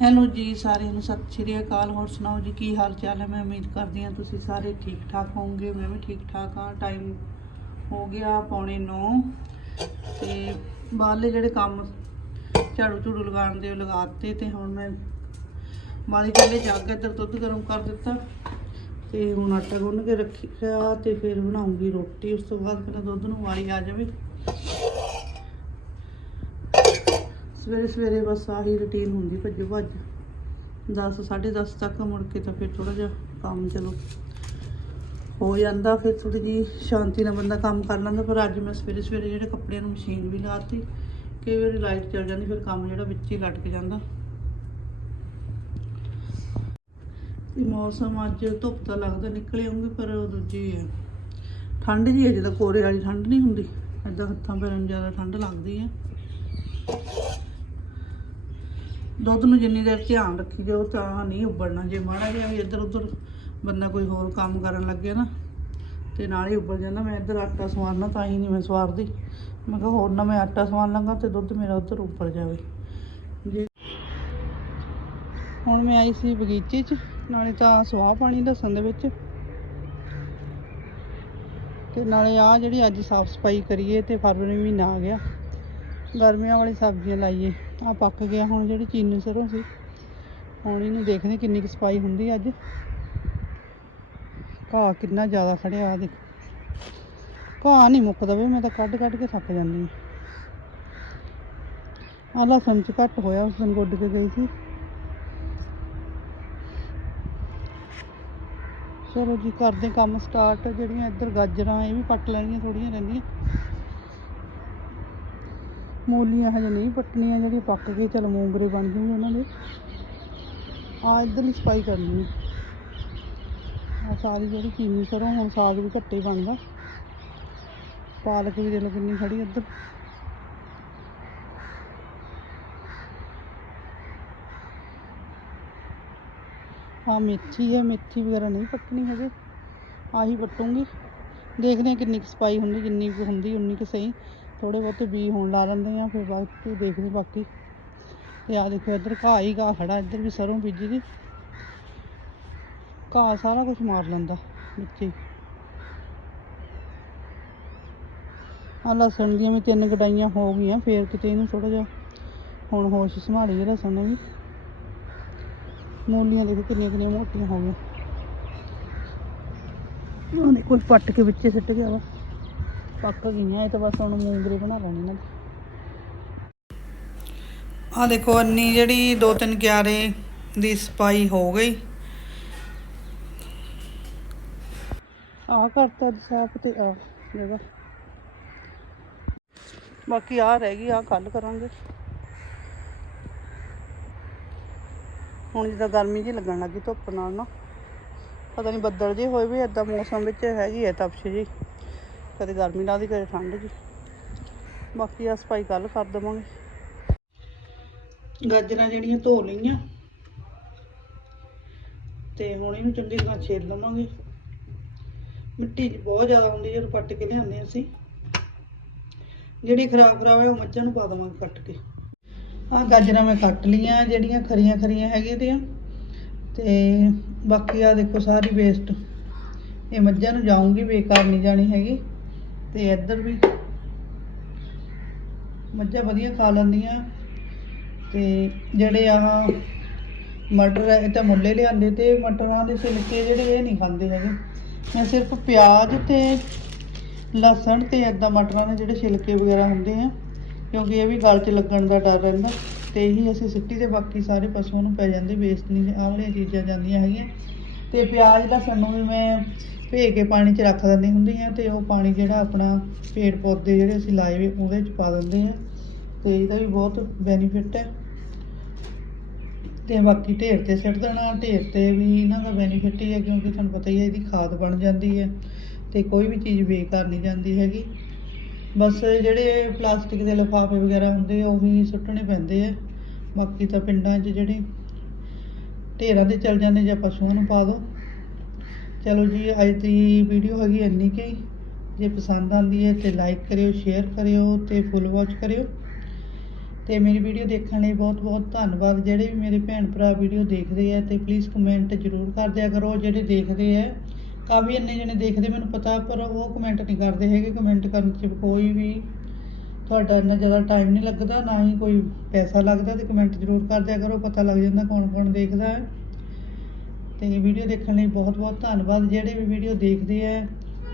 Hello ਜੀ, ਸਾਰਿਆਂ ਨੂੰ ਸਤਿ ਸ਼੍ਰੀ ਅਕਾਲ। ਹੋਰ ਸੁਣਾਓ ਜੀ, ਕੀ ਹਾਲ ਚਾਲ ਹੈ? ਮੈਂ ਉਮੀਦ ਕਰਦੀ ਹਾਂ ਤੁਸੀਂ ਸਾਰੇ ਠੀਕ ਠਾਕ ਹੋਵੋਗੇ, ਮੈਂ ਵੀ ਠੀਕ ਠਾਕ ਹਾਂ। ਟਾਈਮ ਹੋ ਗਿਆ ਪੌਣੇ 9 ਤੇ ਬਾਹਰਲੇ ਜਿਹੜੇ ਕੰਮ ਝਾੜੂ ਝੂੜੂ ਲਗਾਉਣ ਦੇ ਉਹ ਲਗਾਤੇ ਤੇ ਹੁਣ ਮੈਂ ਵਾਲੀ ਪਹਿਲੇ ਕੇ ਇੱਧਰ ਦੁੱਧ ਗਰਮ ਕਰ ਦਿੱਤਾ ਤੇ ਹੁਣ ਆਟਾ ਗੁੰਨ ਕੇ ਰੱਖਿਆ ਤੇ ਫਿਰ ਬਣਾਉਂਗੀ ਰੋਟੀ। ਉਸ ਤੋਂ ਬਾਅਦ ਪਹਿਲਾਂ ਦੁੱਧ ਨੂੰ ਵਾਲੀ ਆ ਜਾਵੇ। ਸਵੇਰੇ ਸਵੇਰੇ ਬਸ ਆਹੀ ਰੁਟੀਨ ਹੁੰਦੀ ਭੱਜੋ ਭੱਜ। 10 10:30 ਤੱਕ ਮੁੜ ਕੇ ਤਾਂ ਫਿਰ ਥੋੜਾ ਜਿਹਾ ਕੰਮ ਚਲੋ। ਹੋ ਜਾਂਦਾ, ਫਿਰ ਥੋੜੀ ਜੀ ਸ਼ਾਂਤੀ ਨਾਲ ਬੰਦਾ ਕੰਮ ਕਰ ਲੈਂਦਾ, ਪਰ ਅੱਜ ਮੈਂ ਸਵੇਰੇ ਸਵੇਰੇ ਜਿਹੜੇ ਕੱਪੜਿਆਂ ਨੂੰ ਮਸ਼ੀਨ ਵੀ ਲਾਤੀ, ਕਈ ਵਾਰੀ ਲਾਈਟ ਚਲ ਜਾਂਦੀ, ਫਿਰ ਕੰਮ ਜਿਹੜਾ ਵਿੱਚ ਹੀ ਲਟਕ ਜਾਂਦਾ। ਤੇ ਮੌਸਮ ਅੱਜ ਧੁੱਪ ਤਾਂ ਲੱਗਦਾ ਨਿਕਲੇ ਆਉਂਗੀ ਪਰ ਦੂਜੀ ਹੈ। ਠੰਡ ਜੀ ਹੈ ਜਿੱਦਾਂ ਕੋਰੇ ਵਾਲੀ ਠੰਡ ਨਹੀਂ ਹੁੰਦੀ ਐਦਾਂ ਹੱਥਾਂ ਪੈਰਾਂ ਨੂੰ ਜ਼ਿਆਦਾ ਠੰਡ ਲੱਗਦੀ ਹੈ। ਦੁੱਧ ਨੂੰ ਜਿੰਨੀ ਦੇਰ ਧਿਆਨ ਰੱਖੀ ਜਾਓ ਤਾਂ ਨਹੀਂ ਉੱਬਲਣਾ ਜੇ ਮਾੜਾ ਜਿਹਾ ਵੀ ਇੱਧਰ ਉੱਧਰ ਬੰਦਾ ਕੋਈ ਹੋਰ ਕੰਮ ਕਰਨ ਲੱਗੇ ਨਾ, ਤੇ ਨਾਲ ਹੀ ਉੱਬਲ ਜਾਂਦਾ। ਮੈਂ ਇੱਧਰ ਆਟਾ ਸਵਾਰਨਾ ਤਾਂ ਹੀ ਨਹੀਂ ਮੈਂ ਸਵਾਰਦੀ। ਮੈਂ ਕਿਹਾ ਹੋਰ ਨਾ ਮੈਂ ਆਟਾ ਸਵਾਰ ਲਾਂਗਾ ਤੇ ਦੁੱਧ ਮੇਰਾ ਉੱਧਰ ਉੱਬਲ ਜਾਵੇ। ਜੇ ਹੁਣ ਮੈਂ ਆਈ ਸੀ ਬਗੀਚੇ 'ਚ, ਨਾਲੇ ਤਾਂ ਸਵਾਹ ਪਾਣੀ ਦੱਸਣ ਦੇ ਵਿੱਚ। ਤੇ ਨਾਲੇ ਆ ਜਿਹੜੀ ਅੱਜ ਸਾਫ਼ ਸਫ਼ਾਈ ਕਰੀਏ ਤੇ ਫਰਵਰੀ ਮਹੀਨਾ ਆ ਗਿਆ। ਗਰਮੀਆਂ ਵਾਲੀ ਸਬਜ਼ੀਆਂ ਲਾਈਏ। ਆ ਪੱਕ ਗਿਆ ਹੁਣ ਜਿਹੜੀ ਚੀਨੀ ਸਰੋਂ ਸੀ। ਹੁਣ ਇਹਨੂੰ ਦੇਖਦੇ ਕਿੰਨੀ ਕੁ ਸਫ਼ਾਈ ਹੁੰਦੀ ਅੱਜ। ਘਾਹ ਕਿੰਨਾ ਜ਼ਿਆਦਾ ਖੜਿਆ ਆ ਦੇਖ। ਘਾਹ ਨਹੀਂ ਮੁੱਕਦਾ ਵੀ, ਮੈਂ ਤਾਂ ਕੱਢ ਕੱਢ ਕੇ ਥੱਕ ਜਾਂਦੀ ਹਾਂ। ਆ ਲਸਣ ਚ ਘੱਟ ਹੋਇਆ ਉਸ ਦਿਨ ਗੁੱਡ ਕੇ ਗਈ ਸੀ। ਚਲੋ ਜੀ, ਕਰਦੇ ਕੰਮ ਸਟਾਰਟ ਜਿਹੜੀਆਂ ਇੱਧਰ ਗਾਜਰਾਂ, ਇਹ ਵੀ ਪੱਟ ਲੈਣੀਆਂ ਥੋੜੀਆਂ ਰਹਿੰਦੀਆਂ। ਮੂਲੀਆਂ ਹਜੇ ਨਹੀਂ ਪੱਟਣੀਆਂ, ਜਿਹੜੀਆਂ ਪੱਕ ਗਏ ਚਲ ਮੂੰਗਰੇ ਬਣ ਜਾਣਗੇ ਉਹਨਾਂ ਦੇ। ਆ ਇੱਧਰਲੀ ਸਫ਼ਾਈ ਕਰਨੀ ਹੈ ਆ ਸਾਰੀ ਜਿਹੜੀ ਚੀਨੀ ਸਰੋਂ, ਹੁਣ ਸਾਗ ਵੀ ਘੱਟੇ ਬਣਦਾ। ਪਾਲਕ ਵੀ ਦੇ ਲੋ ਕਿੰਨੀ ਖੜੀ ਇੱਧਰ। ਆ ਮੇਥੀ ਹੈ ਮੇਥੀ ਵਗੈਰਾ ਨਹੀਂ ਪੱਟਣੀ ਹੈਗੇ। ਆਹੀ ਪੱਟੂੰਗੀ। ਦੇਖਦੇ ਹਾਂ ਕਿੰਨੀ ਕੁ ਸਫ਼ਾਈ ਹੁੰਦੀ, ਜਿੰਨੀ ਕੁ ਹੁੰਦੀ, ਉਨੀ ਕੁ ਸਹੀ। ਥੋੜੇ ਬਹੁਤੇ ਬੀ ਹੋਣ ਲਾ ਲੈਂਦੇ ਆ ਫਿਰ ਬਾਕੀ ਚ ਦੇਖਦੇ ਬਾਕੀ। ਤੇ ਆ ਦੇਖੋ ਇੱਧਰ ਘਾਹ ਹੀ ਘਾਹ ਖੜਾ, ਇੱਧਰ ਵੀ ਸਰੋਂ ਬੀਜੀ ਦੀ। ਘਾਹ ਸਾਰਾ ਕੁਝ ਮਾਰ ਲੈਂਦਾ ਵਿੱਚ ਆ ਲਸਣ ਦੀਆਂ ਵੀ ਤਿੰਨ ਗਡਾਈਆਂ ਹੋ ਗਈਆਂ, ਫੇਰ ਕਿਤੇ ਇਹਨੂੰ ਥੋੜਾ ਜਿਹਾ ਹੁਣ ਹੋਸ਼ ਸੰਭਾਲੀ ਲਸਣ ਨੇ ਵੀ। ਮੂਲੀਆਂ ਦੇਖੋ ਕਿੰਨੀਆਂ ਕਿੰਨੀਆਂ ਮੋਟੀਆਂ ਹੋ ਗਈਆਂ। ਉਹਨੇ ਕੋਈ ਪੱਟ ਕੇ ਵਿੱਚੇ ਸਿੱਟ ਗਿਆ ਵਾ। ਪੱਕ ਗਈਆਂ ਇਹ ਤਾਂ ਬਸ ਹੁਣ ਮੂੰਗਰੇ ਬਣਾ ਲੈਣੇ ਨੇ ਆ ਦੇਖੋ ਅੰਨੀ ਜਿਹੜੀ ਦੋ ਤਿੰਨ ਕਿਆਰੇ ਦੀ ਸਫ਼ਾਈ ਹੋ ਗਈ। ਆ ਕਰਤਾ ਸਾਫ਼ ਤੇ ਆ ਜਗ੍ਹਾ। ਬਾਕੀ ਆ ਰਹਿ ਗਈ ਆ ਕੱਲ ਕਰਾਂਗੇ। ਹੁਣ ਜਿੱਦਾਂ ਗਰਮੀ ਜੀ ਲੱਗਣ ਲੱਗੀ ਧੁੱਪ ਨਾਲ ਨਾ ਪਤਾ ਨਹੀਂ ਬੱਦਲ ਜੇ ਹੋਏ ਵੀ ਏਦਾਂ ਮੌਸਮ ਵਿੱਚ ਹੈਗੀ ਹੈ ਤਪਸ਼ ਜੀ। ਕਦੇ ਗਰਮੀ ਲੱਗਦੀ ਕਦੇ ਠੰਡ ਜੀ। ਬਾਕੀ ਆ ਸਫ਼ਾਈ ਕੱਲ ਕਰ ਦੇਵਾਂਗੇ। ਗਾਜਰਾਂ ਜਿਹੜੀਆਂ ਧੋ ਲਈਆਂ, ਤੇ ਹੁਣ ਇਹਨੂੰ ਚੰਗੀ ਤਰ੍ਹਾਂ ਛੇਲ ਲਵਾਂਗੇ। ਮਿੱਟੀ ਬਹੁਤ ਜ਼ਿਆਦਾ ਹੁੰਦੀ, ਜਦੋਂ ਪੱਟ ਕੇ ਲਿਆਉਂਦੇ ਅਸੀਂ। ਜਿਹੜੀ ਖਰਾਬ ਖਰਾਬ ਹੈ, ਉਹ ਮੱਝਾਂ ਨੂੰ ਪਾ ਦੇਵਾਂਗੇ ਕੱਟ ਕੇ। ਆਹ ਗਾਜਰਾਂ ਮੈਂ ਕੱਟ ਲੀਆਂ ਜਿਹੜੀਆਂ ਖਰੀਆਂ ਖਰੀਆਂ ਹੈਗੀਆਂ ਤੇ ਤੇ ਬਾਕੀ ਆ ਦੇਖੋ, ਸਾਰੀ ਵੇਸਟ ਇਹ ਮੱਝਾਂ ਨੂੰ ਜਾਊਂਗੀ, ਬੇਕਾਰ ਨਹੀਂ ਜਾਣੀ ਹੈਗੀ। ਤੇ ਇੱਧਰ ਵੀ ਮੱਝਾਂ ਵਧੀਆ ਖਾ ਲੈਂਦੀਆਂ ਤੇ ਜਿਹੜੇ ਆਹ ਮਟਰ ਹੈ ਇਹ ਤਾਂ ਮੁੱਲੇ ਲਿਆਂਦੇ ਤੇ ਮਟਰਾਂ ਦੇ ਛਿਲਕੇ ਜਿਹੜੇ ਇਹ ਨਹੀਂ ਖਾਂਦੇ ਹੈਗੇ। ਮੈਂ ਸਿਰਫ ਪਿਆਜ਼ ਤੇ ਲਸਣ ਤੇ ਏਦਾਂ ਮਟਰਾਂ ਦੇ ਜਿਹੜੇ ਛਿਲਕੇ ਵਗੈਰਾ ਹੁੰਦੇ ਆ, ਕਿਉਂਕਿ ਇਹ ਵੀ ਗਲ 'ਚ ਲੱਗਣ ਦਾ ਡਰ ਰਹਿੰਦਾ, ਤੇ ਇਹੀ ਅਸੀਂ ਸਿੱਟੀ ਦੇ ਬਾਕੀ ਸਾਰੇ ਪਸ਼ੂਆਂ ਨੂੰ ਪੈ ਜਾਂਦੇ ਵੇਸਟ ਨਹੀਂ, ਆਹ ਵਾਲੀਆਂ ਚੀਜ਼ਾਂ ਜਾਂਦੀਆਂ ਹੈਗੀਆਂ। ਤੇ ਪਿਆਜ਼, ਲਸਣ ਨੂੰ ਵੀ ਮੈਂ ਭੇ ਕੇ ਪਾਣੀ 'ਚ ਰੱਖ ਦਿੰਦੀ ਹੁੰਦੀ ਆ ਤੇ ਉਹ ਪਾਣੀ ਜਿਹੜਾ ਆਪਣਾ ਪੇੜ ਪੌਦੇ ਜਿਹੜੇ ਅਸੀਂ ਲਾਏ ਵੇ ਉਹਦੇ 'ਚ ਪਾ ਦਿੰਦੇ ਆ ਤੇ ਇਹਦਾ ਵੀ ਬਹੁਤ ਬੈਨੀਫਿਟ ਹੈ। ਤੇ ਬਾਕੀ ਢੇਰ ਤੇ ਸਿੱਟ ਦੇਣਾ, ਢੇਰ ਤੇ ਵੀ ਇਹਨਾਂ ਦਾ ਬੈਨੀਫਿਟ ਹੀ ਹੈ ਕਿਉਂਕਿ ਤੁਹਾਨੂੰ ਪਤਾ ਹੀ ਹੈ ਇਹਦੀ ਖਾਦ ਬਣ ਜਾਂਦੀ ਹੈ ਤੇ ਕੋਈ ਵੀ ਚੀਜ਼ ਬੇਕਾਰ ਨਹੀਂ ਜਾਂਦੀ ਹੈਗੀ। ਬਸ ਜਿਹੜੇ ਪਲਾਸਟਿਕ ਦੇ ਲਿਫਾਫੇ ਵਗੈਰਾ ਹੁੰਦੇ ਆ, ਉਹੀ ਸੁੱਟਣੇ ਪੈਂਦੇ ਆ। ਬਾਕੀ ਤਾਂ ਪਿੰਡਾਂ 'ਚ ਜਿਹੜੇ ਢੇਰਾਂ ਤੇ ਚਲ ਜਾਂਦੇ ਜਾਂ ਪਸ਼ੂਆਂ ਨੂੰ ਪਾ ਦਿਓ ਚਲੋ ਜੀ, ਅੱਜ ਦੀ ਵੀਡੀਓ ਹੈਗੀ ਇੰਨੀ ਕੁ ਜੇ ਪਸੰਦ ਆਉਂਦੀ ਹੈ ਤੇ ਲਾਈਕ ਕਰਿਓ ਸ਼ੇਅਰ ਕਰਿਓ ਤੇ ਫੁੱਲ ਵਾਚ ਕਰਿਓ। ਤੇ ਮੇਰੀ ਵੀਡੀਓ ਦੇਖਣ ਲਈ ਬਹੁਤ ਬਹੁਤ ਧੰਨਵਾਦ। ਜਿਹੜੇ ਵੀ ਮੇਰੇ ਭੈਣ ਭਰਾ ਵੀਡੀਓ ਦੇਖਦੇ ਆ ਤੇ ਪਲੀਜ਼ ਕਮੈਂਟ ਜ਼ਰੂਰ ਕਰ ਦਿਆ ਕਰੋ। ਜਿਹੜੇ ਦੇਖਦੇ ਆ, ਕਾਫੀ ਇੰਨੇ ਜਣੇ ਦੇਖਦੇ, ਮੈਨੂੰ ਪਤਾ, ਪਰ ਉਹ ਕਮੈਂਟ ਨਹੀਂ ਕਰਦੇ ਹੈਗੇ। ਕਮੈਂਟ ਕਰਨ 'ਚ ਕੋਈ ਵੀ ਤੁਹਾਡਾ ਇੰਨਾ ਜ਼ਿਆਦਾ ਟਾਈਮ ਨਹੀਂ ਲੱਗਦਾ, ਨਾ ਹੀ ਕੋਈ ਪੈਸਾ ਲੱਗਦਾ ਤੇ ਕਮੈਂਟ ਜ਼ਰੂਰ ਕਰ ਦਿਆ ਕਰੋ, ਪਤਾ ਲੱਗ ਜਾਂਦਾ ਕੌਣ ਕੌਣ ਦੇਖਦਾ ਹੈ। ਤੇ ਵੀਡੀਓ ਦੇਖਣ ਲਈ ਬਹੁਤ ਬਹੁਤ ਧੰਨਵਾਦ, ਜਿਹੜੇ ਵੀ ਵੀਡੀਓ ਦੇਖਦੇ ਆ,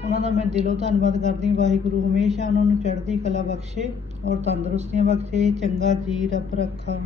ਉਹਨਾਂ ਦਾ ਮੈਂ ਦਿਲੋਂ ਧੰਨਵਾਦ ਕਰਦੀ ਵਾਹਿਗੁਰੂ ਹਮੇਸ਼ਾ ਉਹਨਾਂ ਨੂੰ ਚੜ੍ਹਦੀ ਕਲਾ ਬਖਸ਼ੇ ਔਰ ਤੰਦਰੁਸਤੀਆਂ ਬਖਸ਼ੇ। ਚੰਗਾ ਜੀ, ਰੱਬ ਰੱਖਾ।